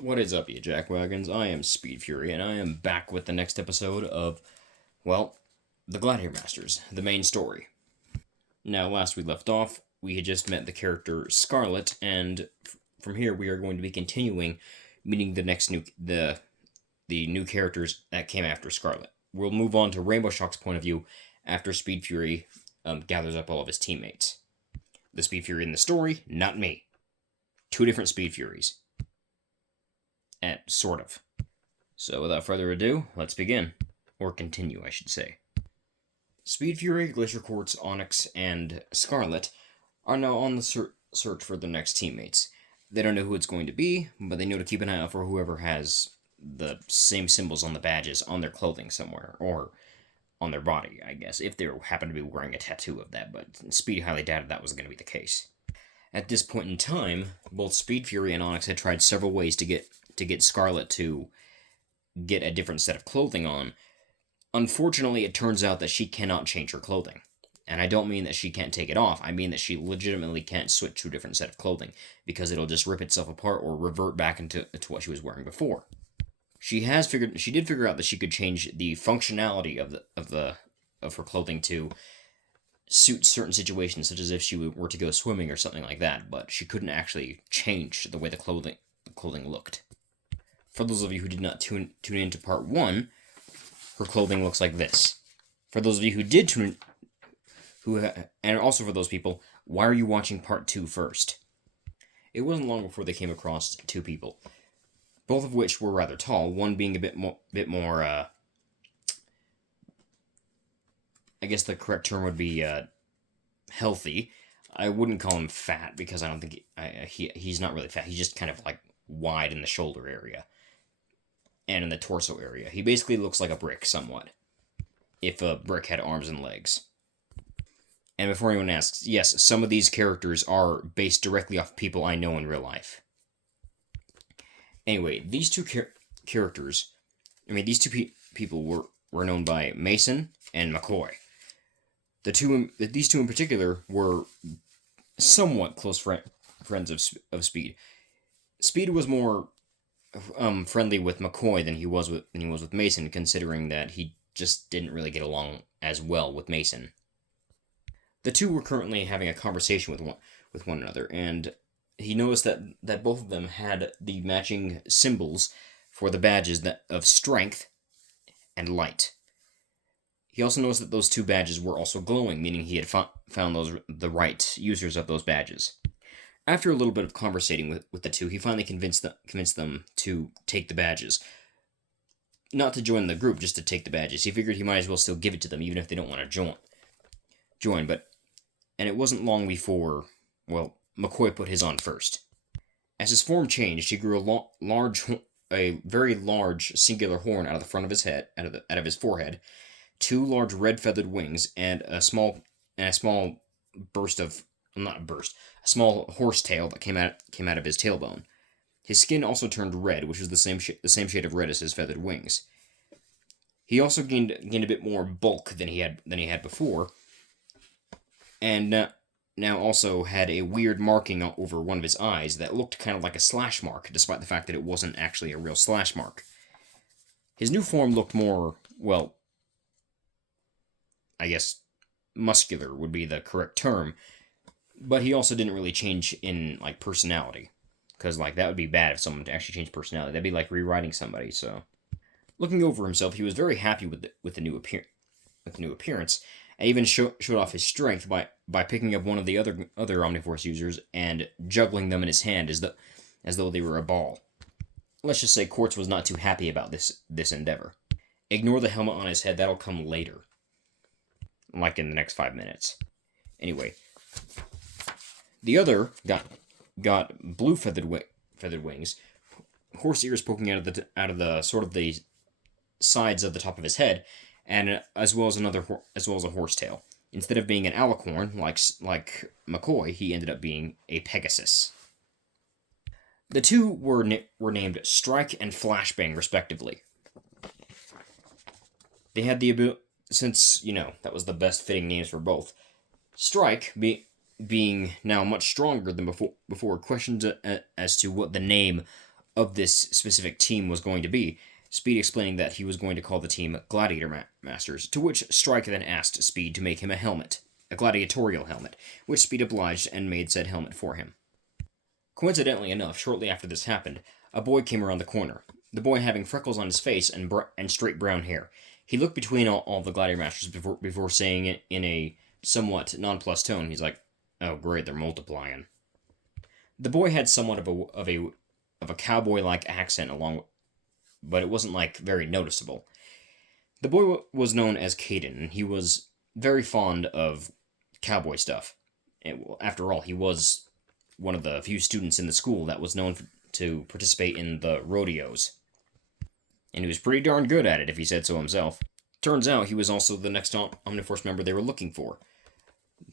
What is up, you jackwagons? I am Speed Fury, and I am back with the next episode of, well, the Gladiator Masters, the main story. Now, last we left off, we had just met the character Scarlet, and from here we are going to be continuing meeting the new characters that came after Scarlet. We'll move on to Rainbow Shock's point of view after Speed Fury gathers up all of his teammates. The Speed Fury in the story, not me. Two different Speed Furies. And sort of. So without further ado, let's begin. Or continue, I should say. Speed Fury, Glacier Quartz, Onyx, and Scarlet are now on the search for their next teammates. They don't know who it's going to be, but they know to keep an eye out for whoever has the same symbols on the badges on their clothing somewhere, or on their body, I guess, if they happen to be wearing a tattoo of that, but Speed highly doubted that was going to be the case. At this point in time, both Speed Fury and Onyx had tried several ways to get Scarlet to get a different set of clothing on. Unfortunately, it turns out that she cannot change her clothing. And I don't mean that she can't take it off, I mean that she legitimately can't switch to a different set of clothing, because it'll just rip itself apart or revert back into what she was wearing before. She did figure out that she could change the functionality of her clothing to suit certain situations, such as if she were to go swimming or something like that, but she couldn't actually change the way the clothing looked. For those of you who did not tune into part 1, her clothing looks like this. For those of you who did tune in, and also for those people, why are you watching part 2 first? It wasn't long before they came across two people, both of which were rather tall, one being a bit more I guess the correct term would be healthy. I wouldn't call him fat, because I don't think he's not really fat. He's just kind of like wide in the shoulder area and in the torso area. He basically looks like a brick somewhat, if a brick had arms and legs. And before anyone asks, yes, some of these characters are based directly off people I know in real life. Anyway, these two people were known by Mason and McCoy. These two in particular were somewhat close friends of Speed. Speed was more friendly with McCoy than he was with Mason, considering that he just didn't really get along as well with Mason. The two were currently having a conversation with one another, and he noticed that both of them had the matching symbols for the badges of strength and light. He also noticed that those two badges were also glowing, meaning he had found the right users of those badges. After a little bit of conversating with the two, he finally convinced them to take the badges. Not to join the group, just to take the badges. He figured he might as well still give it to them, even if they don't want to join. And it wasn't long before, well, McCoy put his on first. As his form changed, he grew a very large singular horn out of the front of his head, out of his forehead, two large red feathered wings, and a small small horsetail that came out of his tailbone. His skin also turned red, which was the same shade of red as his feathered wings. He also gained a bit more bulk than he had before, and now also had a weird marking over one of his eyes that looked kind of like a slash mark, despite the fact that it wasn't actually a real slash mark. His new form looked more, well, I guess muscular would be the correct term, but he also didn't really change in personality, because that would be bad if someone actually changed personality. That'd be like rewriting somebody. So, looking over himself, he was very happy with the new appearance, and even showed off his strength by picking up one of the other Omniforce users and juggling them in his hand as though they were a ball. Let's just say Quartz was not too happy about this endeavor. Ignore the helmet on his head; that'll come later, like in the next 5 minutes. Anyway, the other got blue feathered wings, horse ears poking out of the sort of the sides of the top of his head, and as well as a horsetail. Instead of being an alicorn like McCoy, he ended up being a Pegasus. The two were named Strike and Flashbang, respectively. They had the ability, since that was the best fitting names for both. Strike being now much stronger than before questions as to what the name of this specific team was going to be, Speed explaining that he was going to call the team Gladiator Masters, to which Strike then asked Speed to make him a helmet, a gladiatorial helmet, which Speed obliged and made said helmet for him. Coincidentally enough, shortly after this happened, a boy came around the corner, the boy having freckles on his face and straight brown hair. He looked between all the Gladiator Masters before saying it in a somewhat nonplussed tone. He's like, "Oh great, they're multiplying." The boy had somewhat of a cowboy-like accent but it wasn't like very noticeable. The boy was known as Caden, and he was very fond of cowboy stuff. After all, he was one of the few students in the school that was known to participate in the rodeos. And he was pretty darn good at it, if he said so himself. Turns out he was also the next Omniforce member they were looking for.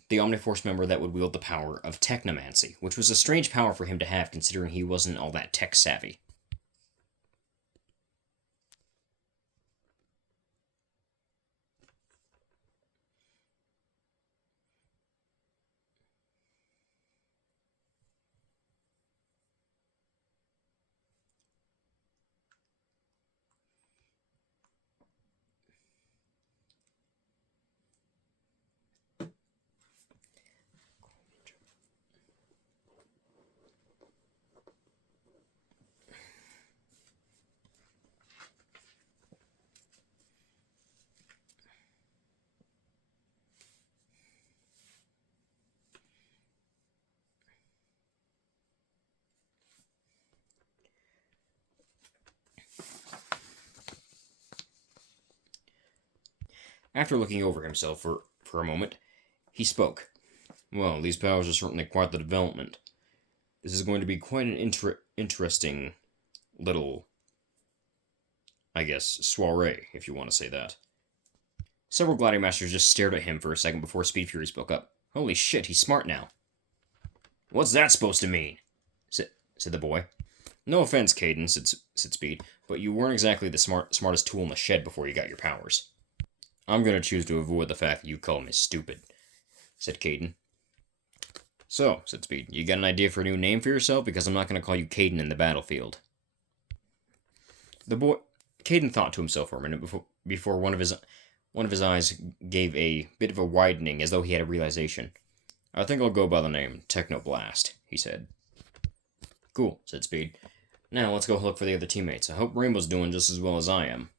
The Omniforce member that would wield the power of technomancy, which was a strange power for him to have considering he wasn't all that tech savvy. After looking over himself for a moment, he spoke. "Well, these powers are certainly quite the development. This is going to be quite an interesting little, I guess, soiree, if you want to say that." Several Gladiator Masters just stared at him for a second before Speed Fury spoke up. "Holy shit, he's smart now." "What's that supposed to mean?" said the boy. "No offense, Caden," said Speed, "but you weren't exactly the smartest tool in the shed before you got your powers." "I'm going to choose to avoid the fact that you call me stupid," said Caden. "So," said Speed, "you got an idea for a new name for yourself? Because I'm not going to call you Caden in the battlefield." The boy, Caden thought to himself for a minute before one of his eyes gave a bit of a widening as though he had a realization. "I think I'll go by the name Technoblast," he said. "Cool," said Speed. "Now let's go look for the other teammates. I hope Rainbow's doing just as well as I am."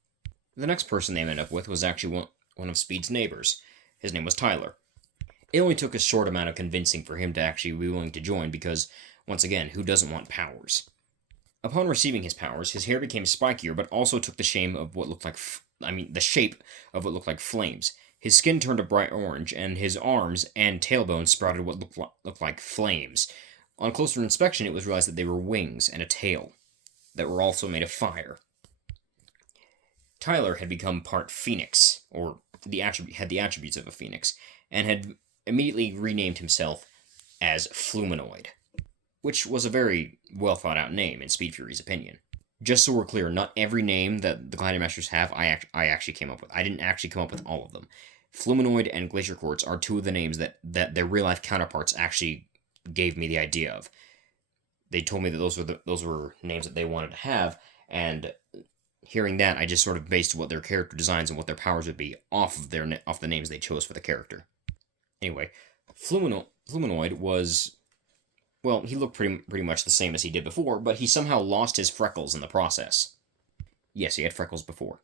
The next person they met up with was actually one of Speed's neighbors. His name was Tyler. It only took a short amount of convincing for him to actually be willing to join because, once again, who doesn't want powers? Upon receiving his powers, his hair became spikier, but also took the shape of what looked like flames. His skin turned a bright orange, and his arms and tailbone sprouted what looked like flames. On closer inspection, it was realized that they were wings and a tail that were also made of fire. Tyler had become part phoenix, or had the attributes of a phoenix, and had immediately renamed himself as Fluminoid, which was a very well thought out name in Speed Fury's opinion. Just so we're clear, not every name that the Gladiator Masters have I actually came up with. I didn't actually come up with all of them. Fluminoid and Glacier Quartz are two of the names that their real life counterparts actually gave me the idea of. They told me that those were names that they wanted to have, and hearing that, I just sort of based what their character designs and what their powers would be off the names they chose for the character. Anyway, Fluminoid was, well, he looked pretty much the same as he did before, but he somehow lost his freckles in the process. Yes, he had freckles before.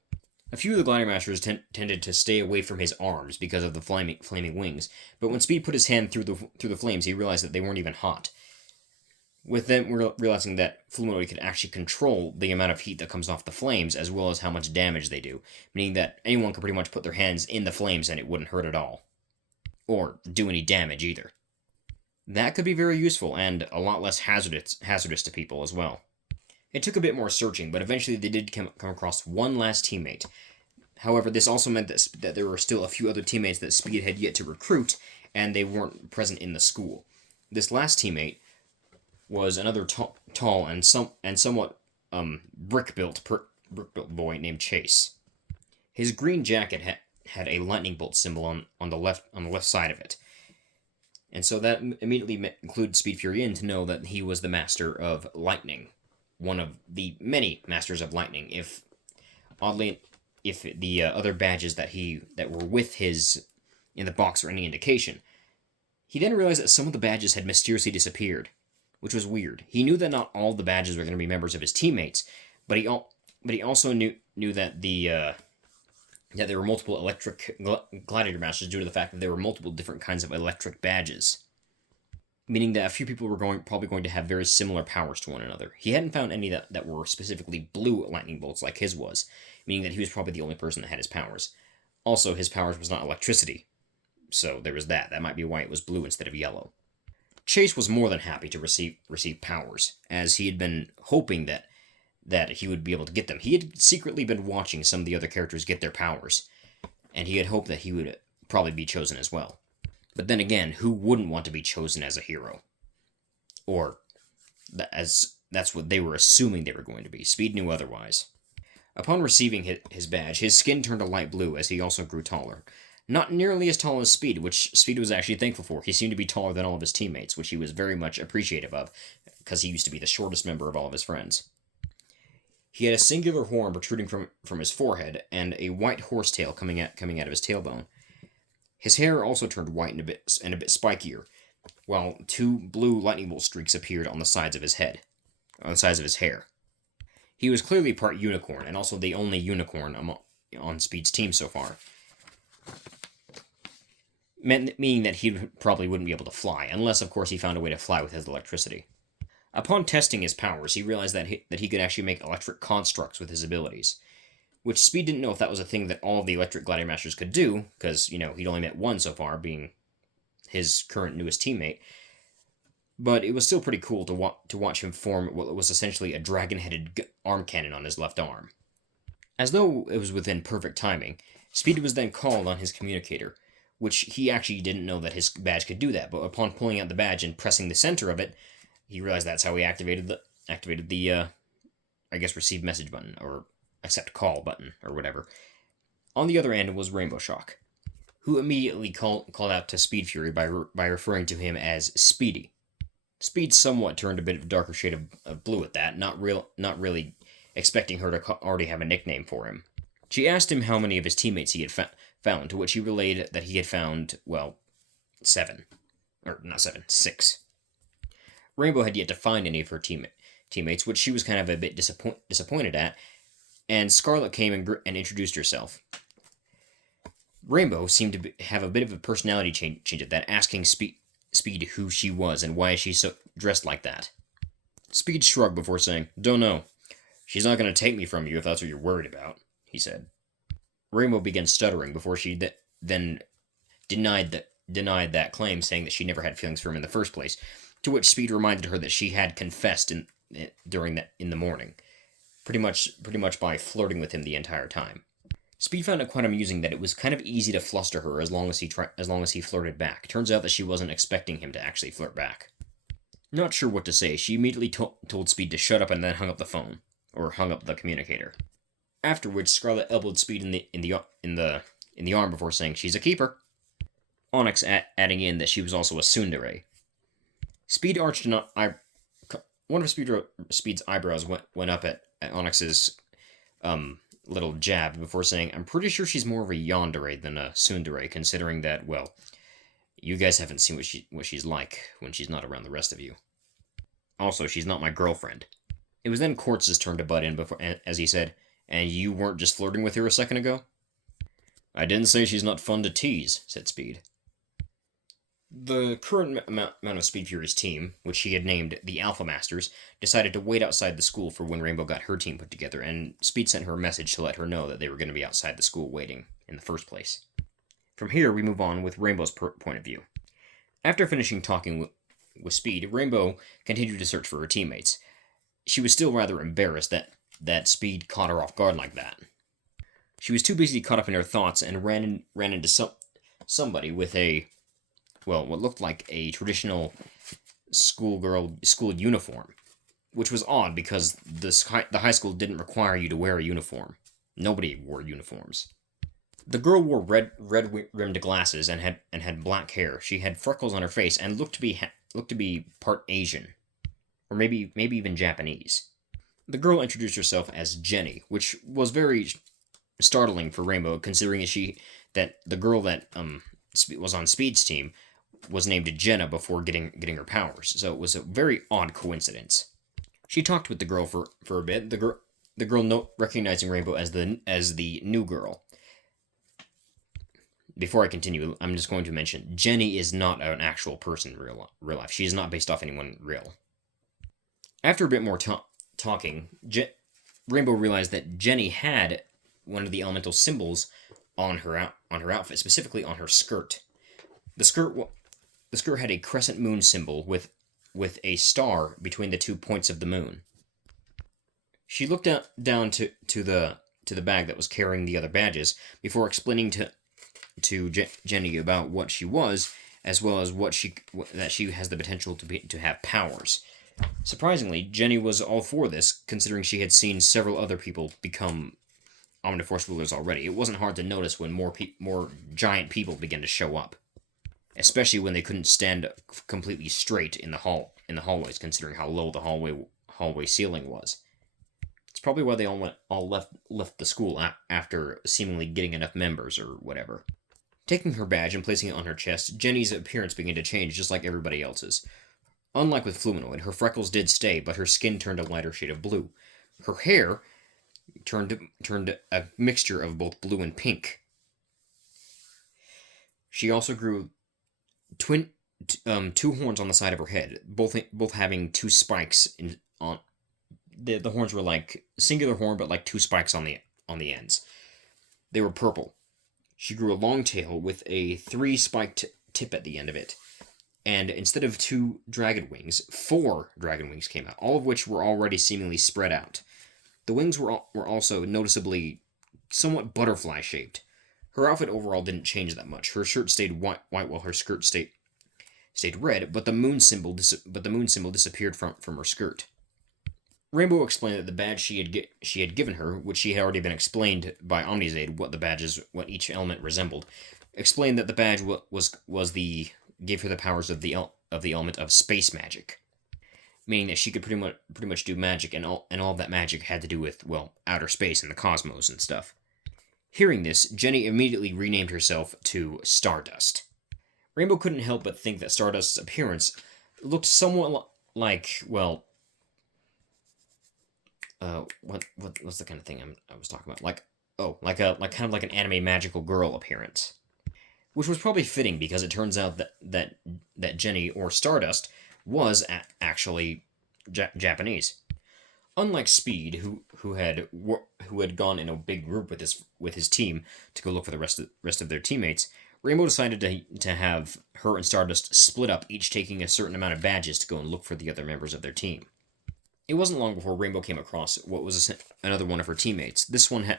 A few of the Gladiator Masters tended to stay away from his arms because of the flaming wings, but when Speed put his hand through the flames, he realized that they weren't even hot. With them realizing that Fluminoid could actually control the amount of heat that comes off the flames, as well as how much damage they do, meaning that anyone could pretty much put their hands in the flames and it wouldn't hurt at all. Or do any damage either. That could be very useful, and a lot less hazardous to people as well. It took a bit more searching, but eventually they did come across one last teammate. However, this also meant that there were still a few other teammates that Speed had yet to recruit, and they weren't present in the school. This last teammate was another tall and somewhat brick-built boy named Chase. His green jacket had a lightning bolt symbol on the left side of it, and so that immediately included Speed Fury in to know that he was the master of lightning, one of the many Masters of Lightning. If the other badges that were with his in the box are any indication, he then realized that some of the badges had mysteriously disappeared, which was weird. He knew that not all the badges were going to be members of his teammates, but he also knew that that there were multiple electric Gladiator Masters due to the fact that there were multiple different kinds of electric badges, meaning that a few people were probably going to have very similar powers to one another. He hadn't found any that were specifically blue lightning bolts like his was, meaning that he was probably the only person that had his powers. Also, his powers was not electricity, so there was that. That might be why it was blue instead of yellow. Chase was more than happy to receive powers, as he had been hoping that he would be able to get them. He had secretly been watching some of the other characters get their powers, and he had hoped that he would probably be chosen as well. But then again, who wouldn't want to be chosen as a hero? Or, that's what they were assuming they were going to be. Speed knew otherwise. Upon receiving his badge, his skin turned a light blue as he also grew taller. Not nearly as tall as Speed, which Speed was actually thankful for. He seemed to be taller than all of his teammates, which he was very much appreciative of, because he used to be the shortest member of all of his friends. He had a singular horn protruding from his forehead, and a white horsetail coming out of his tailbone. His hair also turned white and a bit spikier, while two blue lightning bolt streaks appeared on the sides of his hair. He was clearly part unicorn, and also the only unicorn on Speed's team so far, meaning that he probably wouldn't be able to fly, unless, of course, he found a way to fly with his electricity. Upon testing his powers, he realized that he could actually make electric constructs with his abilities, which Speed didn't know if that was a thing that all of the electric Gladiator Masters could do, because, he'd only met one so far, being his current newest teammate, but it was still pretty cool to watch him form what was essentially a dragon-headed arm cannon on his left arm. As though it was within perfect timing, Speed was then called on his communicator, which he actually didn't know that his badge could do that, but upon pulling out the badge and pressing the center of it, he realized that's how he activated the receive message button, or accept call button, or whatever. On the other end was Rainbow Shock, who immediately called out to Speed Fury by referring to him as Speedy. Speed somewhat turned a bit of a darker shade of blue at that, not really expecting her to already have a nickname for him. She asked him how many of his teammates he had found, to which he relayed that he had found, 7. Or, not 7, 6. Rainbow had yet to find any of her teammates, which she was kind of a bit disappointed at, and Scarlet came and introduced herself. Rainbow seemed to have a bit of a personality change at that, asking Speed who she was and why she's so dressed like that. Speed shrugged before saying, "Don't know. She's not going to take me from you if that's what you're worried about," he said. Rainbow began stuttering before she then denied that claim, saying that she never had feelings for him in the first place, to which Speed reminded her that she had confessed in the morning, pretty much by flirting with him the entire time. Speed found it quite amusing that it was kind of easy to fluster her as long as he flirted back. Turns out that she wasn't expecting him to actually flirt back. Not sure what to say, she immediately told Speed to shut up and then hung up the phone, or hung up the communicator. After which, Scarlet elbowed Speed in the arm before saying, "She's a keeper." Onyx adding in that she was also a tsundere. Speed arched one of Speed's eyebrows went up at Onyx's little jab before saying, "I'm pretty sure she's more of a yandere than a tsundere, considering that, you guys haven't seen what she's like when she's not around the rest of you. Also, she's not my girlfriend." It was then Quartz's turn to butt in as he said, "And you weren't just flirting with her a second ago?" "I didn't say she's not fun to tease," said Speed. The current amount of Speed Fury's team, which he had named the Alpha Masters, decided to wait outside the school for when Rainbow got her team put together, and Speed sent her a message to let her know that they were going to be outside the school waiting in the first place. From here, we move on with Rainbow's point of view. After finishing talking with Speed, Rainbow continued to search for her teammates. She was still rather embarrassed that Speed caught her off guard like that. She was too busy caught up in her thoughts and ran into somebody with what looked like a traditional school uniform, which was odd because the high school didn't require you to wear a uniform. Nobody wore uniforms. The girl wore red-rimmed glasses and had black hair. She had freckles on her face and looked to be part Asian, or maybe even Japanese. The girl introduced herself as Jenny, which was very startling for Rainbow, considering that the girl that was on Speed's team was named Jenna before getting her powers. So it was a very odd coincidence. She talked with the girl for a bit. The girl recognizing Rainbow as the new girl. Before I continue, I'm just going to mention Jenny is not an actual person in real life. She is not based off anyone real. After a bit more talking, Rainbow realized that Jenny had one of the elemental symbols on her outfit, specifically on her skirt. The skirt had a crescent moon symbol with a star between the 2 points of the moon. She looked down to the bag that was carrying the other badges before explaining to Jenny about what she was, as well as that she has the potential to have powers. Surprisingly, Jenny was all for this, considering she had seen several other people become Omniforce rulers already. It wasn't hard to notice when more giant people began to show up, especially when they couldn't stand completely straight in the hallways, considering how low the hallway ceiling was. It's probably why they all left the school after seemingly getting enough members or whatever. Taking her badge and placing it on her chest, Jenny's appearance began to change just like everybody else's. Unlike with Fluminoid, her freckles did stay, but her skin turned a lighter shade of blue. Her hair turned a mixture of both blue and pink. She also grew two horns on the side of her head, both having two spikes on. The horns were like singular horn, but like two spikes on the ends. They were purple. She grew a long tail with a 3-spiked tip at the end of it. And instead of 2 dragon wings, 4 dragon wings came out, all of which were already seemingly spread out. The wings were also noticeably somewhat butterfly-shaped. Her outfit overall didn't change that much. Her shirt stayed white while her skirt stayed red, but the moon symbol disappeared from her skirt. Rainbow explained that the badge she had given her, which she had already been explained by Omnizaid what each element resembled, explained that the badge gave her the powers of the element of space magic, meaning that she could pretty much do magic, and all of that magic had to do with, well, outer space and the cosmos and stuff. Hearing this, Jenny immediately renamed herself to Stardust. Rainbow couldn't help but think that Stardust's appearance looked somewhat like, well, what's the kind of thing I was talking about? Like kind of like an anime magical girl appearance, which was probably fitting because it turns out that Jenny, or Stardust, was actually Japanese. Unlike Speed, who had gone in a big group with his team to go look for the rest of their teammates, Rainbow decided to have her and Stardust split up, each taking a certain amount of badges to go and look for the other members of their team. It wasn't long before Rainbow came across what was another one of her teammates. This one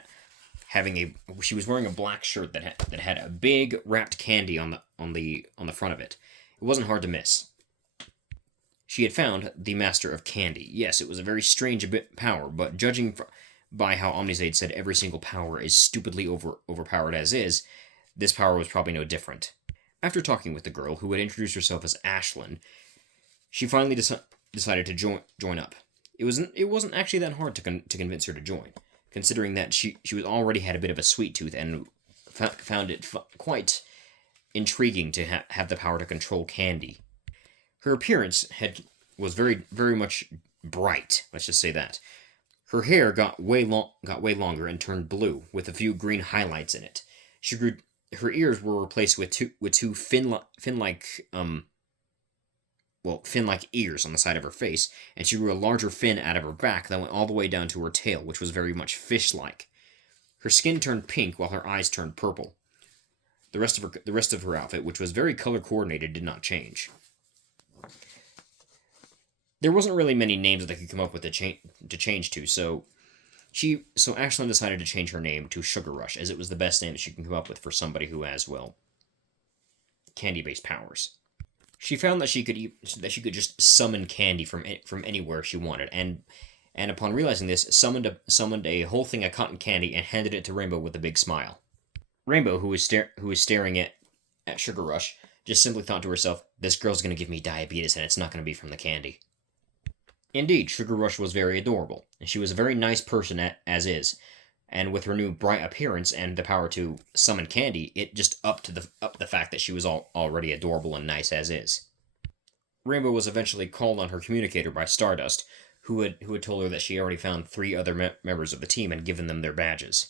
she was wearing a black shirt that had a big wrapped candy on the front of it. It wasn't hard to miss. She had found the Master of Candy. Yes, it was a very strange power, but judging by how Omnizaid said every single power is stupidly overpowered as is, this power was probably no different. After talking with the girl, who had introduced herself as Ashlyn, she finally decided to join up. It wasn't actually that hard to convince her to join, considering that she already had a bit of a sweet tooth and found it quite intriguing to have the power to control candy. Her appearance was very, very much bright. Let's just say that. Her hair got way longer and turned blue, with a few green highlights in it. Her ears were replaced with two fin-like ears on the side of her face, and she grew a larger fin out of her back that went all the way down to her tail, which was very much fish-like. Her skin turned pink while her eyes turned purple. The rest of her outfit, which was very color coordinated, did not change. There wasn't really many names that they could come up with to change to, so Ashlyn decided to change her name to Sugar Rush, as it was the best name that she can come up with for somebody who has, well, candy-based powers. She found that she could just summon candy from anywhere she wanted, and upon realizing this, summoned a whole thing of cotton candy and handed it to Rainbow with a big smile. Rainbow, who was staring at Sugar Rush, just simply thought to herself, "This girl's gonna give me diabetes, and it's not gonna be from the candy." Indeed, Sugar Rush was very adorable, and she was a very nice person as is. And with her new bright appearance and the power to summon candy, it just upped the fact that she was already adorable and nice as is. Rainbow was eventually called on her communicator by Stardust, who had told her that she already found three other members of the team and given them their badges.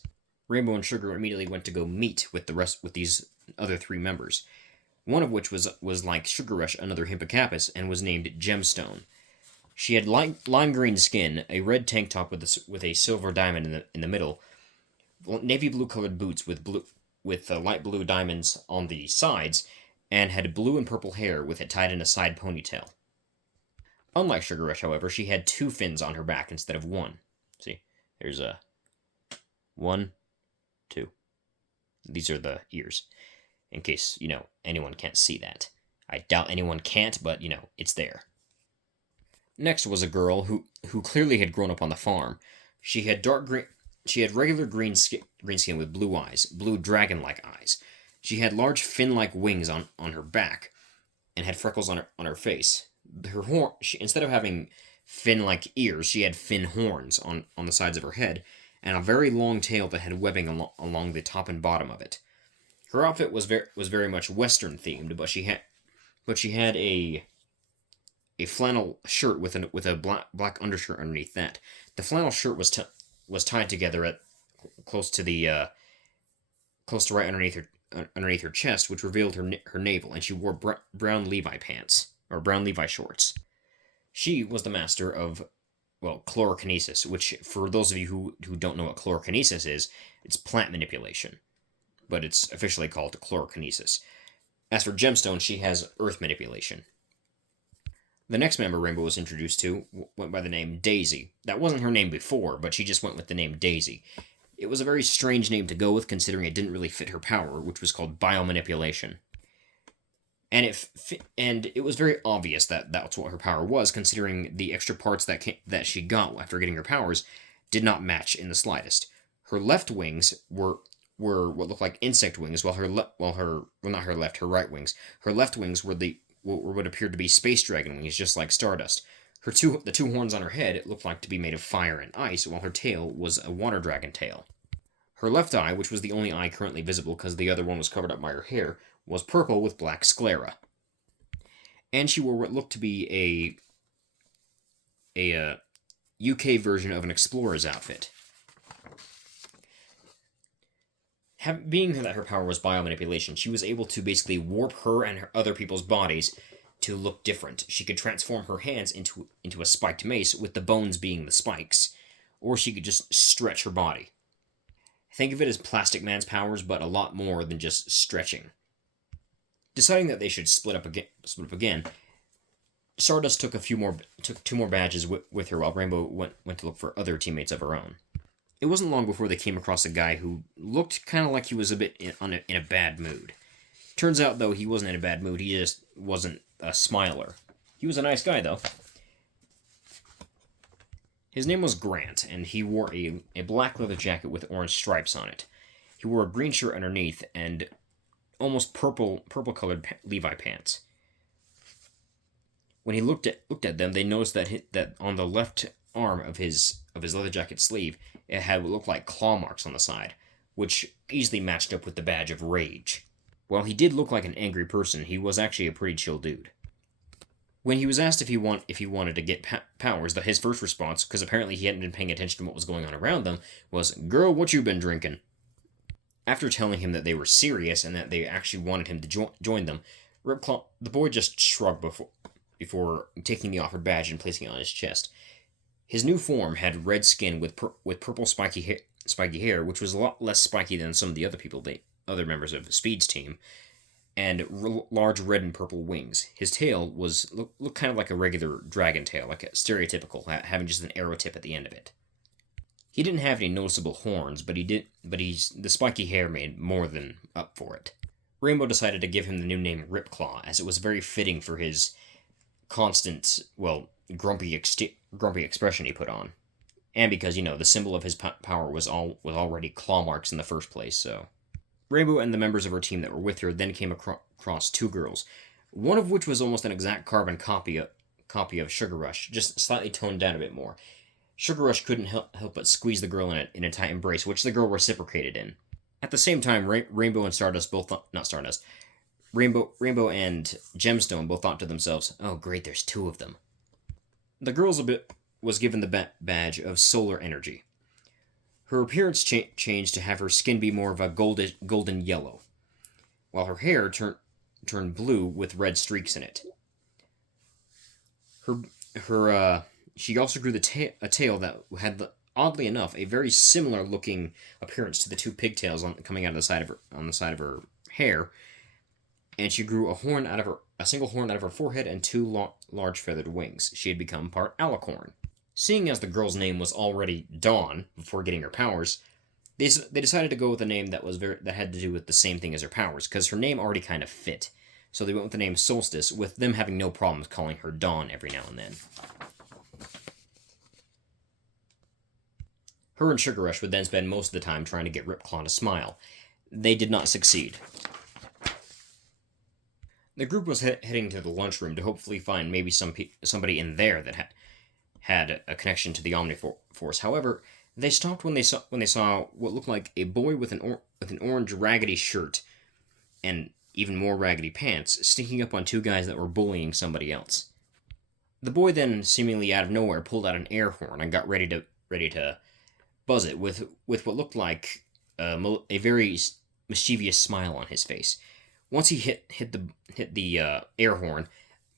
Rainbow and Sugar immediately went to go meet with these other three members. One of which was like Sugar Rush, another hippocampus, and was named Gemstone. She had lime green skin, a red tank top with a silver diamond in the middle, navy blue colored boots with light blue diamonds on the sides, and had blue and purple hair with it tied in a side ponytail. Unlike Sugar Rush, however, she had two fins on her back instead of one. See, there's a one, two. These are the ears, in case anyone can't see that. I doubt anyone can't, but it's there. Next was a girl who clearly had grown up on the farm. She had dark green. She had regular green skin with blue eyes, blue dragon-like eyes. She had large fin-like wings on her back, and had freckles on her face. Instead of having fin-like ears, she had fin horns on the sides of her head, and a very long tail that had webbing along the top and bottom of it. Her outfit was very much Western themed, but she had a flannel shirt with a black undershirt underneath that. The flannel shirt was tied together at close to right underneath her chest, which revealed her navel, and she wore brown Levi pants or brown Levi shorts. She was the master of chlorokinesis, which for those of you who don't know what chlorokinesis is, it's plant manipulation, but it's officially called chlorokinesis. As for Gemstone, she has earth manipulation. The next member Rainbow was introduced to went by the name Daisy. That wasn't her name before, but she just went with the name Daisy. It was a very strange name to go with, considering it didn't really fit her power, which was called biomanipulation. And it was very obvious that that's what her power was, considering the extra parts that she got after getting her powers did not match in the slightest. Her left wings were what looked like insect wings, while her right wings. Her left wings were what appeared to be space dragon wings, just like Stardust. The two horns on her head looked like to be made of fire and ice, while her tail was a water dragon tail. Her left eye, which was the only eye currently visible because the other one was covered up by her hair, was purple with black sclera. And she wore what looked to be a UK version of an explorer's outfit. Being that her power was biomanipulation, she was able to basically warp her and her other people's bodies to look different. She could transform her hands into a spiked mace, with the bones being the spikes, or she could just stretch her body. Think of it as Plastic Man's powers, but a lot more than just stretching. Deciding that they should split up again, Stardust took two more badges with her, while Rainbow went to look for other teammates of her own. It wasn't long before they came across a guy who looked kind of like he was a bit in a bad mood. Turns out, though, he wasn't in a bad mood. He just wasn't a smiler. He was a nice guy, though. His name was Grant, and he wore a black leather jacket with orange stripes on it. He wore a green shirt underneath and almost purple-colored Levi pants. When he looked at them, they noticed that on the left arm of his leather jacket sleeve, it had what looked like claw marks on the side, which easily matched up with the badge of Rage. While he did look like an angry person, he was actually a pretty chill dude. When he was asked if he wanted to get powers, his first response, because apparently he hadn't been paying attention to what was going on around them, was, "Girl, what you been drinking?" After telling him that they were serious and that they actually wanted him to join them, Ripclaw, the boy just shrugged before taking the offered badge and placing it on his chest. His new form had red skin with purple spiky hair, which was a lot less spiky than some of the other members of Speed's team, and large red and purple wings. His tail looked kind of like a regular dragon tail, like a stereotypical, having just an arrow tip at the end of it. He didn't have any noticeable horns, but the spiky hair made more than up for it. Rainbow decided to give him the new name Ripclaw, as it was very fitting for his constant, grumpy expression he put on. And because, the symbol of his power was already claw marks in the first place, so. Rainbow and the members of her team that were with her then came across two girls, one of which was almost an exact carbon copy copy of Sugar Rush, just slightly toned down a bit more. Sugar Rush couldn't help but squeeze the girl in a tight embrace, which the girl reciprocated in. At the same time, Rainbow and Stardust both not Stardust. Rainbow and Gemstone both thought to themselves, "Oh, great, there's two of them." The girl was given the badge of Solar Energy. Her appearance changed to have her skin be more of a golden yellow, while her hair turned blue with red streaks in it. She also grew a tail that had, oddly enough, a very similar looking appearance to the two pigtails coming out of the side of her hair, and she grew a single horn out of her forehead and two large feathered wings. She had become part alicorn. Seeing as the girl's name was already Dawn before getting her powers, they decided to go with a name that had to do with the same thing as her powers, because her name already kind of fit. So they went with the name Solstice, with them having no problems calling her Dawn every now and then. Her and Sugar Rush would then spend most of the time trying to get Ripclaw to smile. They did not succeed. The group was heading to the lunchroom to hopefully find maybe somebody in there that had a connection to the Omniforce. However, they stopped when they saw what looked like a boy with an orange raggedy shirt and even more raggedy pants sneaking up on two guys that were bullying somebody else. The boy then, seemingly out of nowhere, pulled out an air horn and got ready to buzz it with what looked like a very mischievous smile on his face. Once he hit the air horn,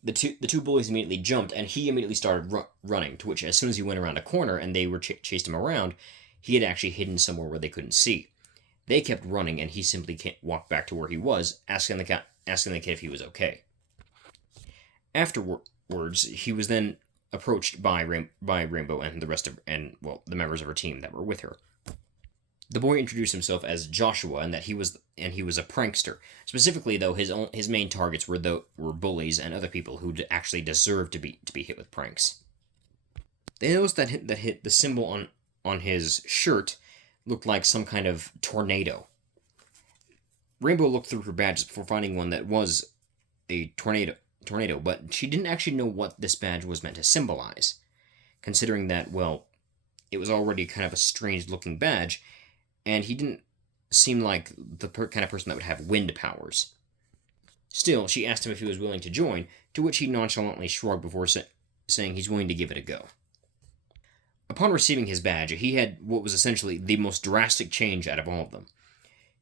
the two bullies immediately jumped, and he immediately started running. To which, as soon as he went around a corner and they were chased him around, he had actually hidden somewhere where they couldn't see. They kept running, and he simply walked back to where he was, asking the kid if he was okay. Afterwards, he was then approached by Rainbow and the members of her team that were with her. The boy introduced himself as Joshua, and that he was a prankster. Specifically, though, his main targets were bullies and other people who actually deserved to be hit with pranks. They noticed that the symbol on his shirt looked like some kind of tornado. Rainbow looked through her badges before finding one that was a tornado, but she didn't actually know what this badge was meant to symbolize, considering that, well, it was already kind of a strange-looking badge, and he didn't seem like the kind of person that would have wind powers. Still, she asked him if he was willing to join, to which he nonchalantly shrugged before saying he's willing to give it a go. Upon receiving his badge, he had what was essentially the most drastic change out of all of them.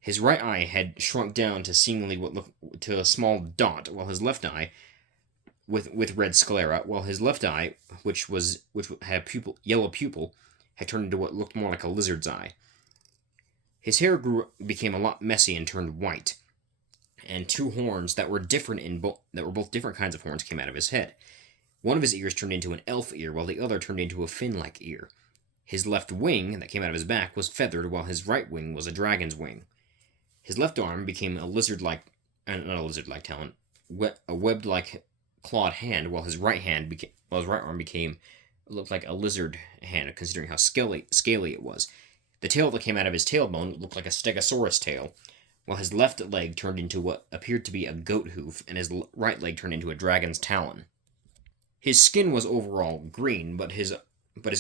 His right eye had shrunk down to seemingly what looked to a small dot, while his left eye, with red sclera, while his left eye, which had a yellow pupil, had turned into what looked more like a lizard's eye. His hair became a lot messy and turned white, and two horns that were both different kinds of horns came out of his head. One of his ears turned into an elf ear, while the other turned into a fin-like ear. His left wing, that came out of his back, was feathered, while his right wing was a dragon's wing. His left arm became a lizard-like, not a lizard-like talon, a webbed-like clawed hand, while his right arm looked like a lizard hand, considering how scaly it was. The tail that came out of his tailbone looked like a stegosaurus tail, while his left leg turned into what appeared to be a goat hoof, and his right leg turned into a dragon's talon. His skin was overall green, but his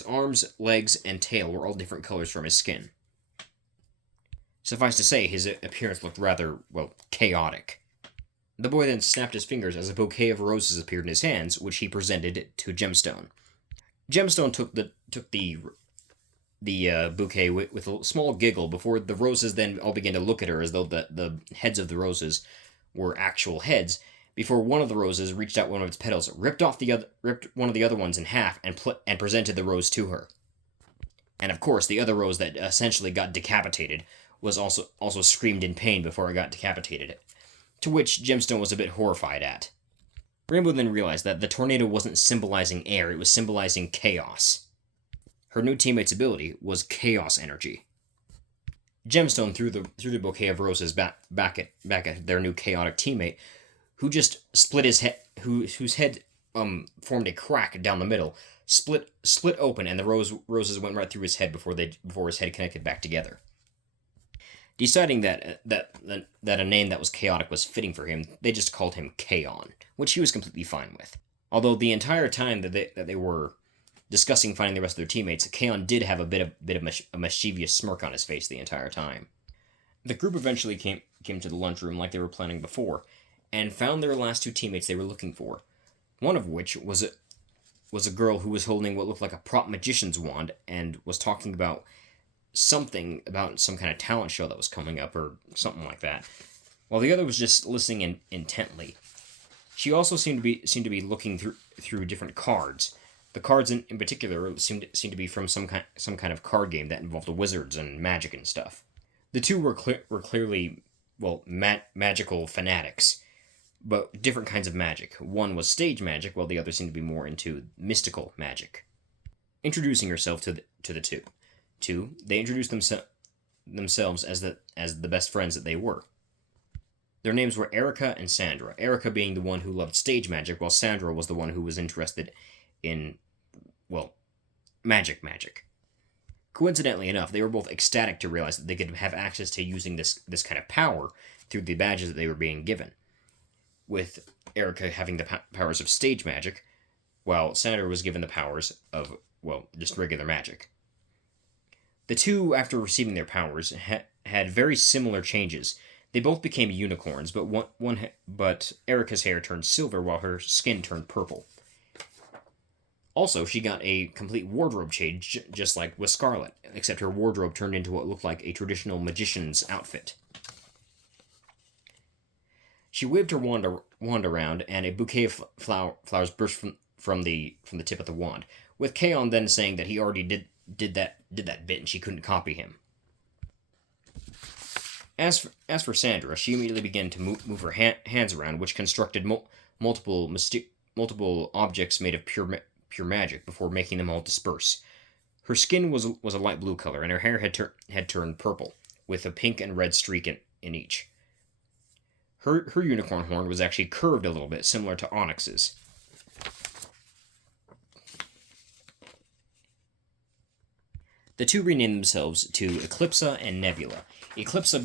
arms, legs, and tail were all different colors from his skin. Suffice to say, his appearance looked rather, chaotic. The boy then snapped his fingers as a bouquet of roses appeared in his hands, which he presented to Gemstone. Gemstone took the bouquet with a small giggle before the roses then all began to look at her as though the heads of the roses were actual heads, before one of the roses reached out one of its petals, ripped one of the other ones in half, and presented the rose to her. And of course, the other rose that essentially got decapitated was also screamed in pain before it got decapitated, to which Gemstone was a bit horrified at. Rainbow then realized that the tornado wasn't symbolizing air, it was symbolizing chaos. Her new teammate's ability was chaos energy. Gemstone threw the bouquet of roses back at their new chaotic teammate, who just split his head, whose head formed a crack down the middle, split open, and the roses went right through his head before his head connected back together. Deciding that a name that was chaotic was fitting for him, they just called him Kaon, which he was completely fine with. Although the entire time that they were discussing finding the rest of their teammates, Kaon did have a mischievous smirk on his face the entire time. The group eventually came to the lunchroom like they were planning before, and found their last two teammates they were looking for. One of which was a girl who was holding what looked like a prop magician's wand and was talking about something about some kind of talent show that was coming up or something like that, while the other was just listening intently. She also seemed to be looking through different cards. The cards in particular seemed to be from some kind of card game that involved wizards and magic and stuff. The two were clearly, well, magical fanatics, but different kinds of magic. One was stage magic, while the other seemed to be more into mystical magic. Introducing herself to the two, they introduced themselves as the best friends that they were. Their names were Erica and Sandra. Erica being the one who loved stage magic, while Sandra was the one who was interested in, well, magic. Coincidentally enough, they were both ecstatic to realize that they could have access to using this kind of power through the badges that they were being given, with Erica having the powers of stage magic, while Sandra was given the powers of, well, just regular magic. The two, after receiving their powers, had very similar changes. They both became unicorns, but Erica's hair turned silver while her skin turned purple. Also, she got a complete wardrobe change, just like with Scarlet, except her wardrobe turned into what looked like a traditional magician's outfit. She waved her wand around, and a bouquet of flowers burst from the tip of the wand, with Kaon then saying that he already did that bit and she couldn't copy him. As for Sandra, she immediately began to move her hands around, which constructed multiple objects made of pure magic before making them all disperse. Her skin was a light blue color, and her hair had turned purple, with a pink and red streak in each. Her unicorn horn was actually curved a little bit, similar to Onyx's. The two renamed themselves to Eclipsa and Nebula, Eclipsa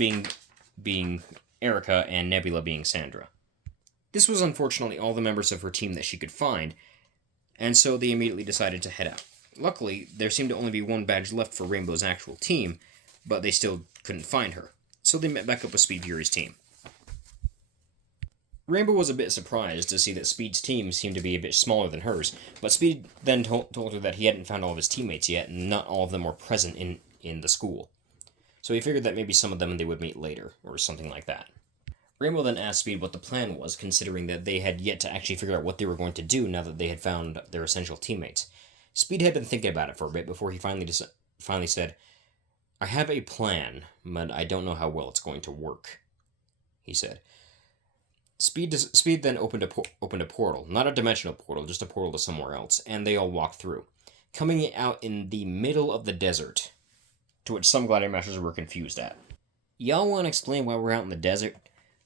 being Erica and Nebula being Sandra. This was unfortunately all the members of her team that she could find, and so they immediately decided to head out. Luckily, there seemed to only be one badge left for Rainbow's actual team, but they still couldn't find her, so they met back up with Speed Fury's team. Rainbow was a bit surprised to see that Speed's team seemed to be a bit smaller than hers, but Speed then told her that he hadn't found all of his teammates yet, and not all of them were present in the school. So he figured that maybe some of them they would meet later, or something like that. Rainbow then asked Speed what the plan was, considering that they had yet to actually figure out what they were going to do now that they had found their essential teammates. Speed had been thinking about it for a bit before he finally said, "I have a plan, but I don't know how well it's going to work," he said. Speed then opened a portal, not a dimensional portal, just a portal to somewhere else, and they all walked through, coming out in the middle of the desert, to which some Gladiator Masters were confused at. "Y'all want to explain why we're out in the desert?"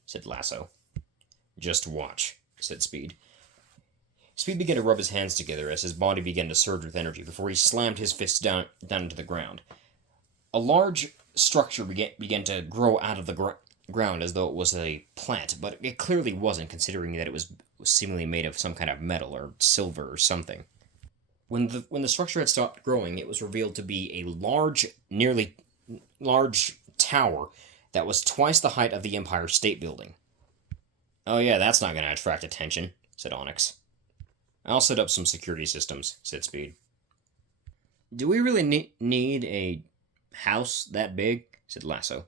said Lasso. "Just watch," said Speed. Speed began to rub his hands together as his body began to surge with energy before he slammed his fists down into the ground. A large structure began to grow out of the ground as though it was a plant, but it clearly wasn't, considering that it was seemingly made of some kind of metal or silver or something. When the structure had stopped growing, it was revealed to be a large tower that was twice the height of the Empire State Building. "Oh yeah, that's not going to attract attention," said Onyx. "I'll set up some security systems," said Speed. "Do we really need a house that big?" said Lasso.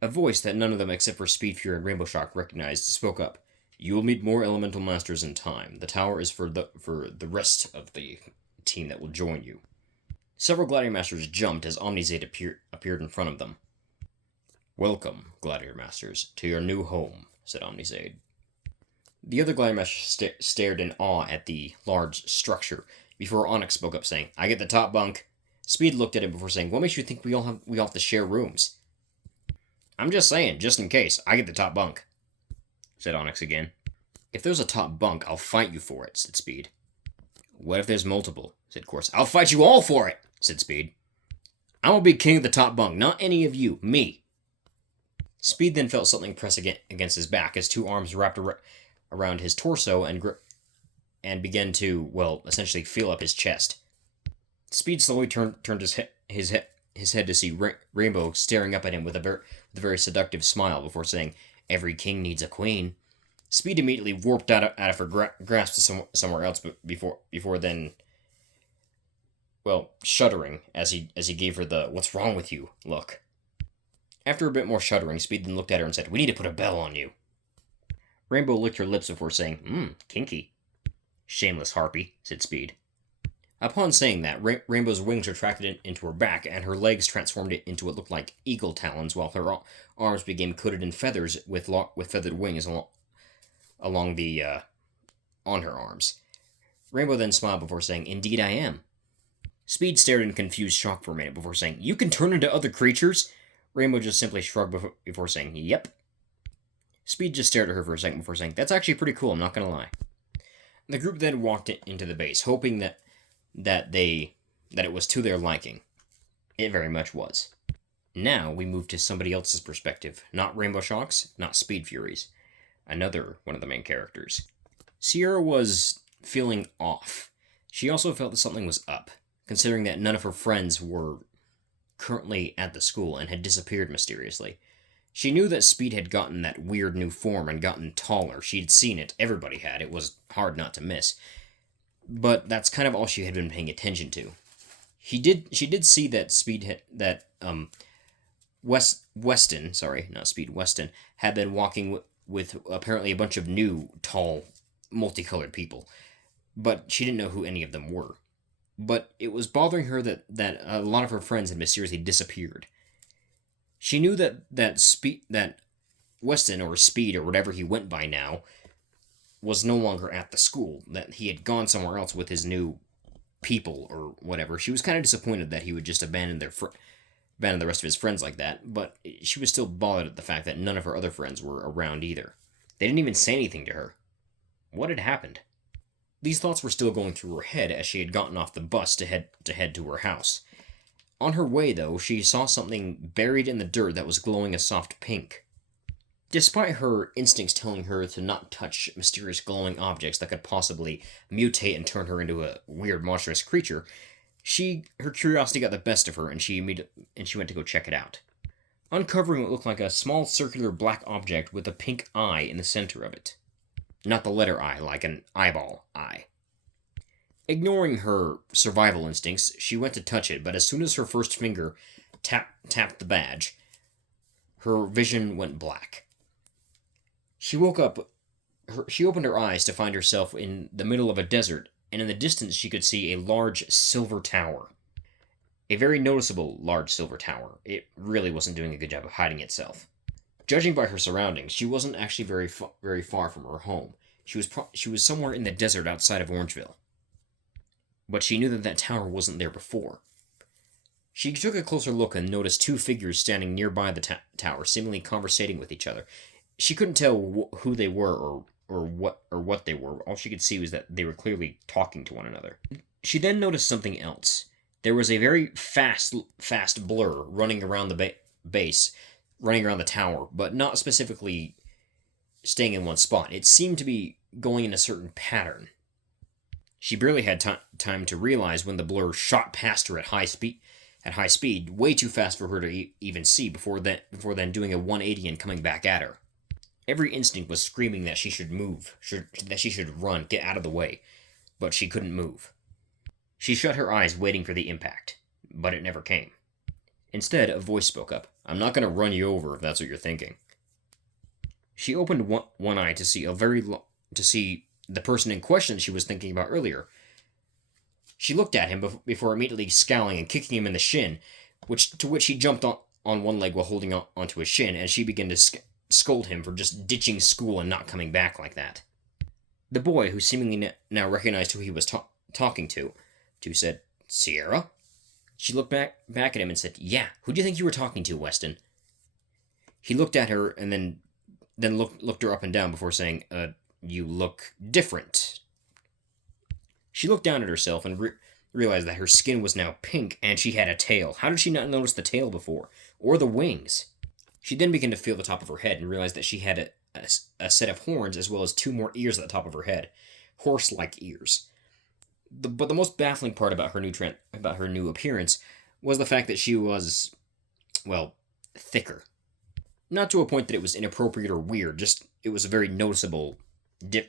A voice that none of them except for Speed Fury and Rainbow Shock recognized spoke up. "You will meet more elemental masters in time. The tower is for the rest of the team that will join you." Several Gladiator Masters jumped as Omnizade appeared in front of them. "Welcome, Gladiator Masters, to your new home," said Omnizade. The other Gladiator Masters stared in awe at the large structure before Onyx spoke up, saying, "I get the top bunk." Speed looked at him before saying, "What makes you think we all have to share rooms?" "I'm just saying, just in case, I get the top bunk," said Onyx again. "If there's a top bunk, I'll fight you for it," said Speed. "What if there's multiple?" said Quartz. "I'll fight you all for it," said Speed. "I'm gonna be king of the top bunk, not any of you, me." Speed then felt something press against his back as two arms wrapped around his torso and and began to, well, essentially feel up his chest. Speed slowly turned his head to see Rainbow staring up at him with a very seductive smile before saying, "Every king needs a queen." Speed immediately warped out of her grasp to somewhere else, but before then, well, shuddering as he gave her the "What's wrong with you?" look. After a bit more shuddering, Speed then looked at her and said, "We need to put a bell on you." Rainbow licked her lips before saying, kinky." "Shameless harpy," said Speed. Upon saying that, Rainbow's wings retracted into her back, and her legs transformed it into what looked like eagle talons, while her arms became coated in feathers with feathered wings along the on her arms. Rainbow then smiled before saying, "Indeed I am." Speed stared in confused shock for a minute before saying, "You can turn into other creatures?" Rainbow just simply shrugged before saying, "Yep." Speed just stared at her for a second before saying, "That's actually pretty cool, I'm not gonna lie." The group then walked into the base, hoping that it was to their liking. It very much was. Now we move to somebody else's perspective, not Rainbow Shock's, not Speed Fury's. Another one of the main characters. Sierra was feeling off. She also felt that something was up, considering that none of her friends were currently at the school and had disappeared mysteriously. She knew that Speed had gotten that weird new form and gotten taller. She'd seen it. Everybody had. It was hard not to miss. But that's kind of all she had been paying attention to. She did see that Weston, sorry, not Speed, Weston, had been walking with apparently a bunch of new, tall, multicolored people. But she didn't know who any of them were. But it was bothering her that a lot of her friends had mysteriously disappeared. She knew that Weston, or Speed, or whatever he went by now, was no longer at the school, that he had gone somewhere else with his new people, or whatever. She was kind of disappointed that he would just abandon the rest of his friends like that, but she was still bothered at the fact that none of her other friends were around either. They didn't even say anything to her. What had happened? These thoughts were still going through her head as she had gotten off the bus to head to her house. On her way, though, she saw something buried in the dirt that was glowing a soft pink. Despite her instincts telling her to not touch mysterious glowing objects that could possibly mutate and turn her into a weird monstrous creature, her curiosity got the best of her, and she went to go check it out. Uncovering what looked like a small circular black object with a pink eye in the center of it. Not the letter I, like an eyeball eye. Ignoring her survival instincts, she went to touch it, but as soon as her first finger tapped the badge, her vision went black. She woke up. She opened her eyes to find herself in the middle of a desert, and in the distance she could see a large silver tower. A very noticeable large silver tower. It really wasn't doing a good job of hiding itself. Judging by her surroundings, she wasn't actually very far from her home. She was somewhere in the desert outside of Orangeville. But she knew that tower wasn't there before. She took a closer look and noticed two figures standing nearby the tower, seemingly conversating with each other. She couldn't tell who they were or what they were. All she could see was that they were clearly talking to one another. She then noticed something else. There was a very fast blur running around the base, running around the tower, but not specifically staying in one spot. It seemed to be going in a certain pattern. She barely had time to realize when the blur shot past her at high speed, way too fast for her to even see, before then doing a 180 and coming back at her. Every instinct was screaming that she should move, that she should run, get out of the way, but she couldn't move. She shut her eyes waiting for the impact, but it never came. Instead, a voice spoke up. "I'm not going to run you over if that's what you're thinking." She opened one eye to see the person in question she was thinking about earlier. She looked at him before immediately scowling and kicking him in the shin, to which he jumped on one leg while holding onto his shin, and she began to scold him for just ditching school and not coming back like that. The boy, who seemingly now recognized who he was talking to, said, "Sierra?" She looked back at him and said, "Yeah, who do you think you were talking to, Weston?" He looked at her and then looked her up and down before saying, "You look different." She looked down at herself and realized that her skin was now pink and she had a tail. How did she not notice the tail before? Or the wings? She then began to feel the top of her head and realized that she had a set of horns as well as two more ears at the top of her head. horse-like ears. But the most baffling part about her new appearance was the fact that she was, well, thicker. Not to a point that it was inappropriate or weird, just it was a very noticeable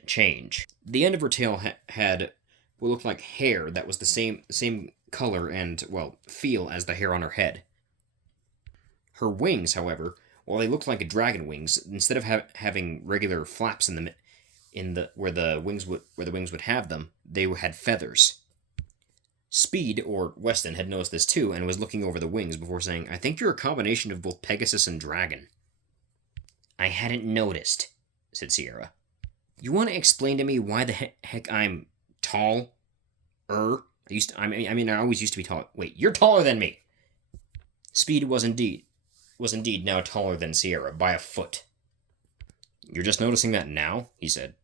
change. The end of her tail had what looked like hair that was the same color and, well, feel as the hair on her head. Her wings, however, while they looked like dragon wings, instead of having regular flaps in the where the wings would have them, they had feathers. Speed, or Weston, had noticed this too and was looking over the wings before saying, "I think you're a combination of both Pegasus and dragon." "I hadn't noticed," said Sierra. "You want to explain to me why the heck I'm tall? I always used to be tall. Wait, you're taller than me." Speed was indeed now taller than Sierra by a foot. "You're just noticing that now?" he said.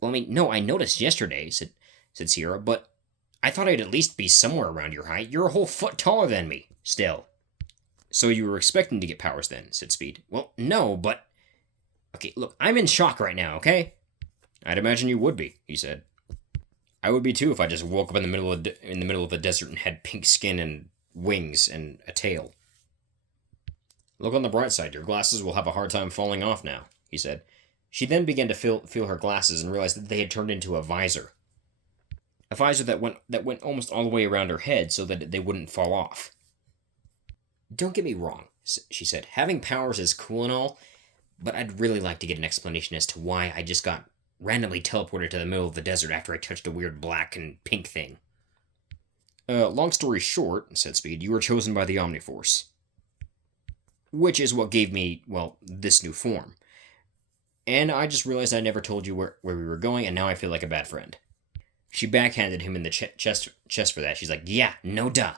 "Well, no, I noticed yesterday," said Sierra, "but I thought I'd at least be somewhere around your height. You're a whole foot taller than me, still." "So you were expecting to get powers then," said Speed. "Well, no, but... Okay, look, I'm in shock right now, okay?" "I'd imagine you would be," he said. "I would be too if I just woke up in the middle of the desert and had pink skin and wings and a tail." "Look on the bright side, your glasses will have a hard time falling off now," he said. She then began to feel her glasses and realized that they had turned into a visor. A visor that went almost all the way around her head so that they wouldn't fall off. "Don't get me wrong," she said. "Having powers is cool and all, but I'd really like to get an explanation as to why I just got randomly teleported to the middle of the desert after I touched a weird black and pink thing." Long story short," said Speed, "you were chosen by the Omniforce. Which is what gave me, well, this new form. And I just realized I never told you where we were going, and now I feel like a bad friend." She backhanded him in the chest for that. She's like, "Yeah, no duh.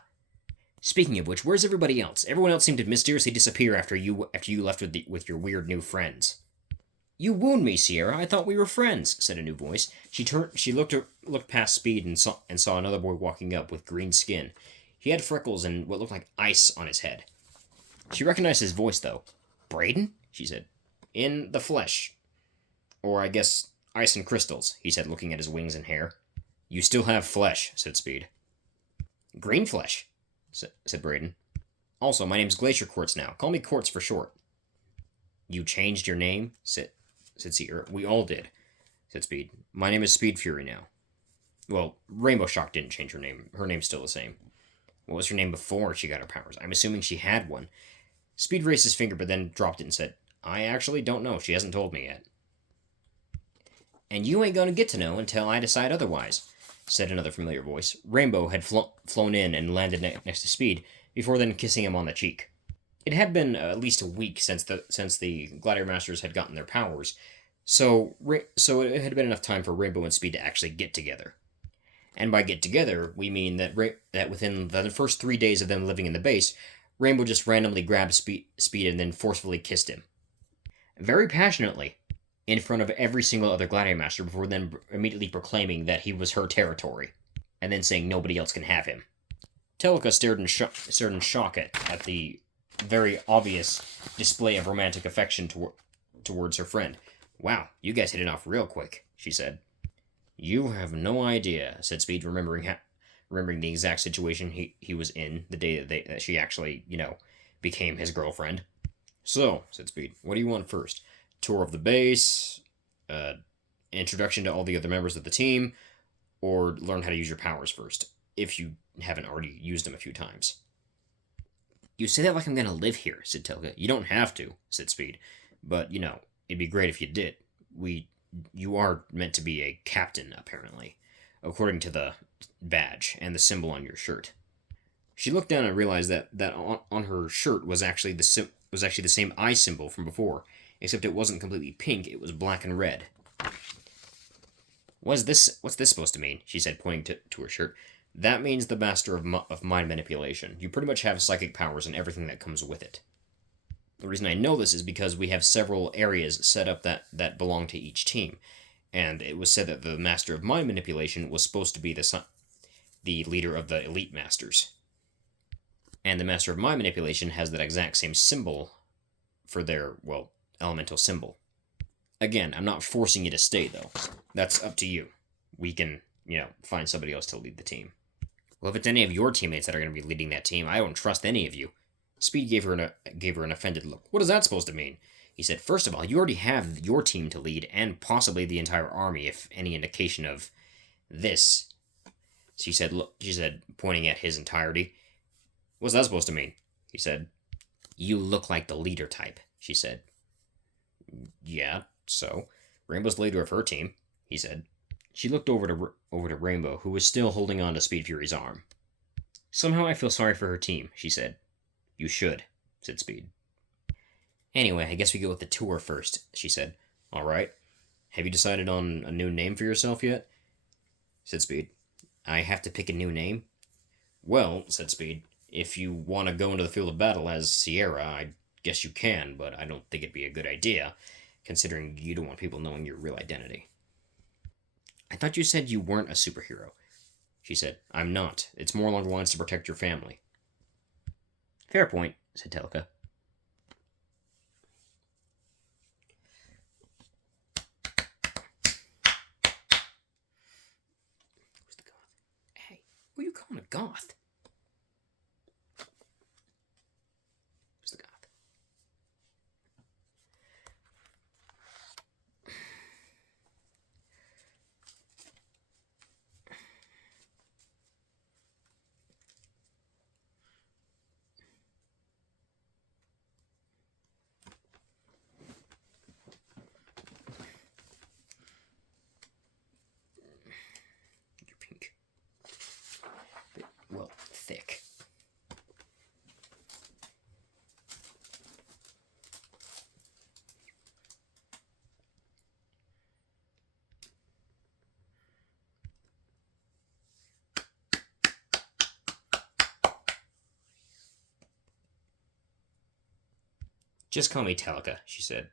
Speaking of which, where's everybody else? Everyone else seemed to mysteriously disappear after you left with your weird new friends." "You wound me, Sierra. I thought we were friends," said a new voice. She looked past Speed and saw another boy walking up with green skin. He had freckles and what looked like ice on his head. She recognized his voice, though. "Braden?" she said. "In the flesh. Or, I guess, ice and crystals," he said, looking at his wings and hair. "You still have flesh," said Speed. "Green flesh," said Braden. "Also, my name's Glacier Quartz now. Call me Quartz for short." "You changed your name?" said Sierra. "We all did," said Speed. "My name is Speed Fury now." "Well, Rainbow Shock didn't change her name. Her name's still the same." "What was her name before she got her powers? I'm assuming she had one." Speed raised his finger but then dropped it and said, "I actually don't know. She hasn't told me yet." "And you ain't gonna get to know until I decide otherwise," said another familiar voice. Rainbow had flown in and landed next to Speed, before then kissing him on the cheek. It had been at least a week since the Gladiator Masters had gotten their powers, so it had been enough time for Rainbow and Speed to actually get together. And by get together, we mean that within the first 3 days of them living in the base, Rainbow just randomly grabbed Speed and then forcefully kissed him. Very passionately, in front of every single other Gladiator Master, before then immediately proclaiming that he was her territory, and then saying nobody else can have him. Telika stared in shock at the very obvious display of romantic affection towards her friend. "Wow, you guys hit it off real quick," she said. "You have no idea," said Speed, remembering the exact situation he was in the day that she actually, became his girlfriend. "So," said Speed, "what do you want first? Tour of the base, introduction to all the other members of the team, or learn how to use your powers first, if you haven't already used them a few times?" "You say that like I'm gonna live here," said Telka. "You don't have to," said Speed. "But, it'd be great if you did. You are meant to be a captain, apparently, according to the badge and the symbol on your shirt." She looked down and realized that on her shirt was actually the same eye symbol from before, except it wasn't completely pink, it was black and red. What's this supposed to mean?" she said, pointing to her shirt. "That means the master of mind manipulation. You pretty much have psychic powers and everything that comes with it. The reason I know this is because we have several areas set up that belong to each team, and it was said that the master of mind manipulation was supposed to be the leader of the elite masters. And the master of mind manipulation has that exact same symbol for their, elemental symbol." Again, I'm not forcing you to stay, though. That's up to you. We can, find somebody else to lead the team. Well, if it's any of your teammates that are going to be leading that team, I don't trust any of you. Speed gave her an offended look. What is that supposed to mean? He said, first of all, you already have your team to lead, and possibly the entire army, if any indication of this. She said, pointing at his entirety. What's that supposed to mean? He said. You look like the leader type, she said. Yeah, so. Rainbow's the leader of her team, he said. She looked over to Rainbow, who was still holding on to Speed Fury's arm. Somehow I feel sorry for her team, she said. You should, said Speed. Anyway, I guess we go with the tour first, she said. All right. Have you decided on a new name for yourself yet? Said Speed. I have to pick a new name? Well, said Speed, if you want to go into the field of battle as Sierra, I guess you can, but I don't think it'd be a good idea, considering you don't want people knowing your real identity. I thought you said you weren't a superhero, she said. I'm not. It's more along the lines to protect your family. Fair point, said Telka. Who's the goth? Hey, who are you calling a goth? Who's the goth? You're pink. Well, thick. Just call me Telka, she said.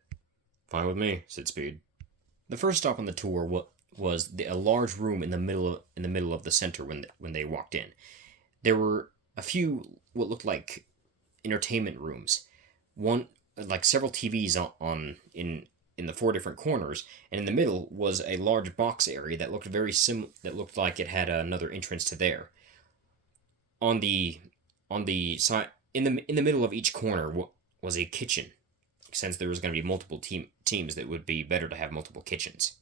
Fine with me, said Speed. The first stop on the tour was a large room in the middle of the center when they walked in. There were a few what looked like entertainment rooms. One like several TVs in the four different corners, and in the middle was a large box area that looked that looked like it had another entrance to there. On the side in the middle of each corner was a kitchen, since there was going to be multiple teams that would be better to have multiple kitchens.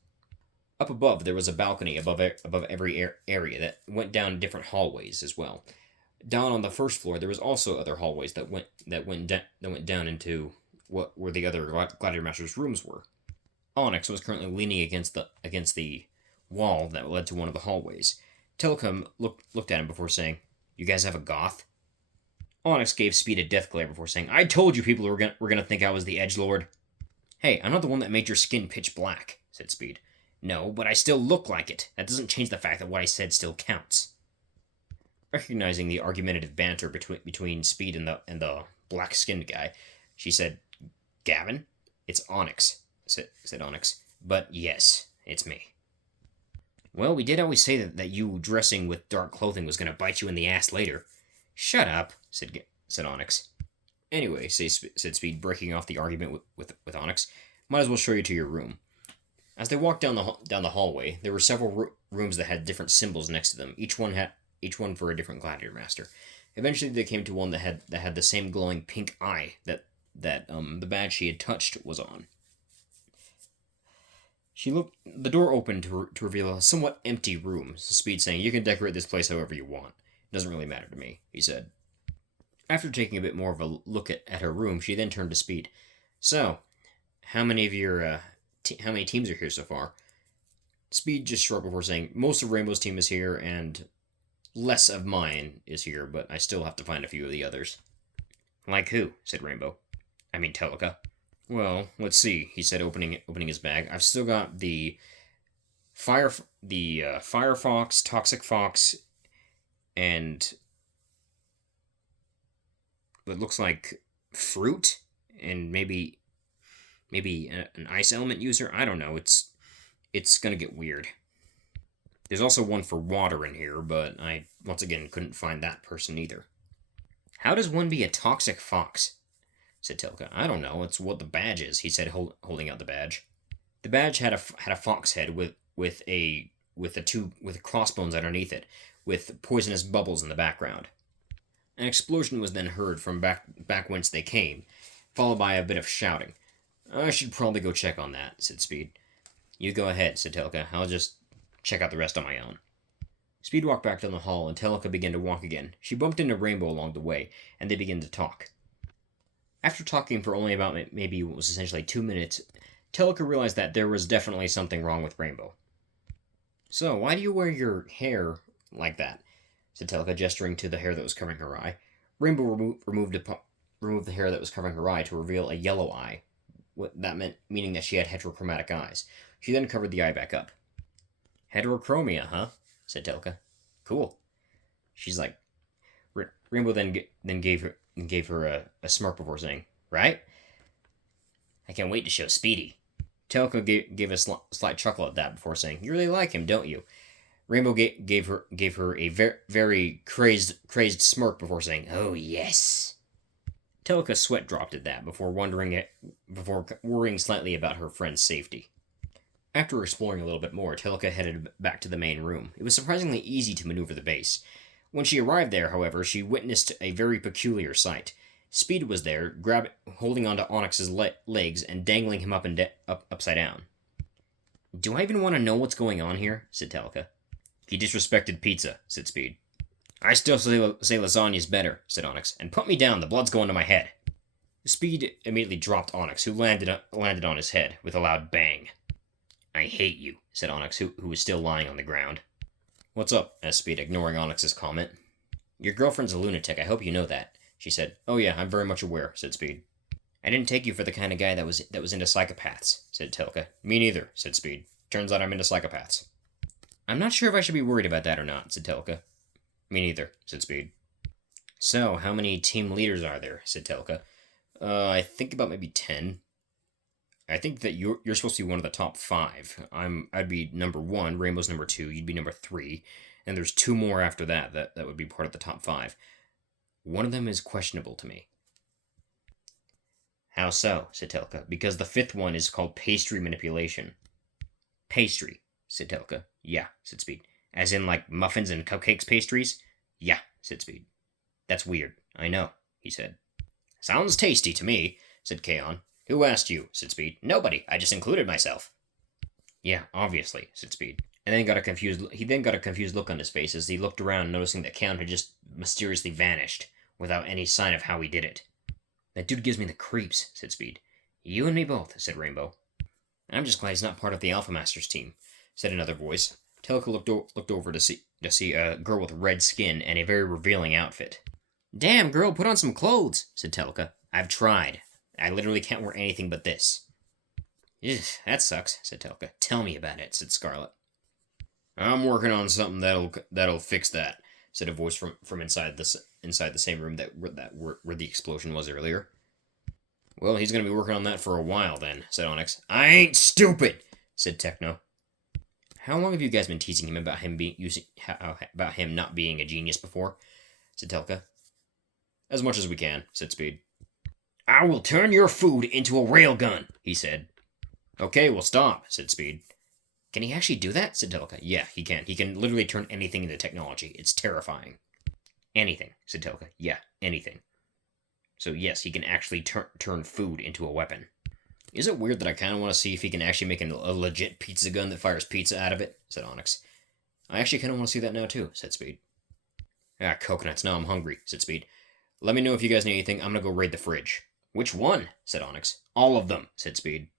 Up above there was a balcony above every area that went down different hallways as well. Down on the first floor there was also other hallways that went down into what where the other Gladiator Masters rooms were. Onyx was currently leaning against the wall that led to one of the hallways. Telecom looked at him before saying, "You guys have a goth?" Onyx gave Speed a death glare before saying, "I told you people were gonna think I was the Edgelord." "Hey, I'm not the one that made your skin pitch black," said Speed. "No, but I still look like it. That doesn't change the fact that what I said still counts." Recognizing the argumentative banter between Speed and the black-skinned guy, she said, "Gavin, it's Onyx," said Onyx. "But yes, it's me." "Well, we did always say that you dressing with dark clothing was going to bite you in the ass later." "Shut up," said Onyx. "Anyway," said Speed, breaking off the argument with Onyx, "might as well show you to your room." As they walked down the hallway, there were several rooms that had different symbols next to them. Each one for a different Gladiator Master. Eventually, they came to one that had the same glowing pink eye that the badge she had touched was on. The door opened to reveal a somewhat empty room. Speed saying, "You can decorate this place however you want. It doesn't really matter to me," he said. After taking a bit more of a look at her room, she then turned to Speed. "So, how many of your how many teams are here so far?" Speed just shrugged before saying, "Most of Rainbow's team is here, and less of mine is here, but I still have to find a few of the others." "Like who?" said Rainbow. "I mean Telka." "Well, let's see," he said, opening his bag. "I've still got the Firefox, Toxic Fox, and what looks like fruit, and maybe an ice element user. I don't know. It's gonna get weird. There's also one for water in here, but I once again couldn't find that person either." "How does one be a Toxic Fox?" said Telka. "I don't know. It's what the badge is," he said, holding out the badge. The badge had a fox head with crossbones underneath it, with poisonous bubbles in the background. An explosion was then heard from back whence they came, followed by a bit of shouting. I should probably go check on that, said Speed. You go ahead, said Telka. I'll just check out the rest on my own. Speed walked back down the hall, and Telka began to walk again. She bumped into Rainbow along the way, and they began to talk. After talking for only about maybe what was essentially 2 minutes, Telka realized that there was definitely something wrong with Rainbow. So, why do you wear your hair like that? Said Telka, gesturing to the hair that was covering her eye. Rainbow removed the hair that was covering her eye to reveal a yellow eye. What that meant, meaning that she had heterochromatic eyes. She then covered the eye back up. Heterochromia, huh? Said Telka. Cool. She's like, Rainbow then gave her a smirk before saying, right? I can't wait to show Speedy. Telka gave a slight chuckle at that before saying, you really like him, don't you? Rainbow gave her a very crazed smirk before saying, oh yes. Telka's sweat dropped at that before worrying slightly about her friend's safety. After exploring a little bit more, Telka headed back to the main room. It was surprisingly easy to maneuver the base. When she arrived there, however, she witnessed a very peculiar sight. Speed was there, holding onto Onyx's legs and dangling him upside down. Do I even want to know what's going on here? Said Telka. He disrespected pizza, said Speed. I still say lasagna's better, said Onyx, and put me down, the blood's going to my head. Speed immediately dropped Onyx, who landed on his head with a loud bang. I hate you, said Onyx, who was still lying on the ground. What's up? Asked Speed, ignoring Onyx's comment. Your girlfriend's a lunatic, I hope you know that, she said. Oh yeah, I'm very much aware, said Speed. I didn't take you for the kind of guy that was into psychopaths, said Telka. Me neither, said Speed. Turns out I'm into psychopaths. I'm not sure if I should be worried about that or not, said Telka. Me neither, said Speed. So, how many team leaders are there? Said Telka. I think about maybe 10. I think that you're supposed to be one of the top 5. I'd be number 1, Rainbow's number 2, you'd be number 3, and there's 2 more after that would be part of the top 5. One of them is questionable to me. How so? Said Telka. Because the 5th one is called pastry manipulation. Pastry, said Telka. Yeah, said Speed. As in, like, muffins and cupcakes pastries? Yeah, said Speed. That's weird. I know, he said. Sounds tasty to me, said Kaon. Who asked you? Said Speed. Nobody. I just included myself. Yeah, obviously, said Speed. And then he then got a confused look on his face as he looked around, noticing that Kaon had just mysteriously vanished, without any sign of how he did it. That dude gives me the creeps, said Speed. You and me both, said Rainbow. I'm just glad he's not part of the Alpha Masters team, said another voice. Telka looked over to see a girl with red skin and a very revealing outfit. Damn, girl, put on some clothes, said Telka. I've tried. I literally can't wear anything but this. Ugh, that sucks, said Telka. Tell me about it, said Scarlet. I'm working on something that'll fix that, said a voice from inside the same room where the explosion was earlier. Well, he's gonna be working on that for a while then, said Onyx. I ain't stupid, said Techno. How long have you guys been teasing him about him not being a genius before? Said Telka. As much as we can, said Speed. I will turn your food into a railgun, he said. Okay, well stop, said Speed. Can he actually do that? Said Telka. Yeah, he can. He can literally turn anything into technology. It's terrifying. Anything, said Telka. Yeah, anything. So yes, he can actually turn food into a weapon. Is it weird that I kind of want to see if he can actually make a legit pizza gun that fires pizza out of it? Said Onyx. I actually kind of want to see that now too, said Speed. Ah, coconuts, now I'm hungry, said Speed. Let me know if you guys need anything. I'm gonna go raid the fridge. Which one? Said Onyx. All of them, said Speed.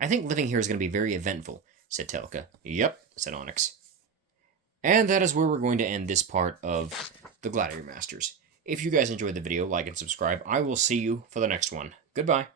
I think living here is gonna be very eventful, said Telka. Yep, said Onyx. And that is where we're going to end this part of the Gladiator Masters. If you guys enjoyed the video, like and subscribe. I will see you for the next one. Goodbye.